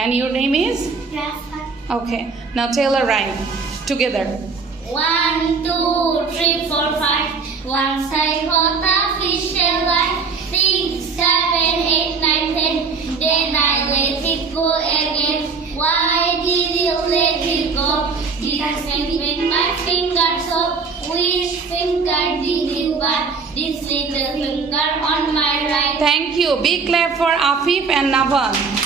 And your name is? Okay. Now tell a rhyme together. 1, 2, 3, 4, 5. Once I caught a fish alive. 6, 7, 8, 9, 10. Then I let it go again. Why did you let it go? Did I make my fingers up? Which finger did you bite? This little finger on my right. Thank you. Big clap for Afif and Navan.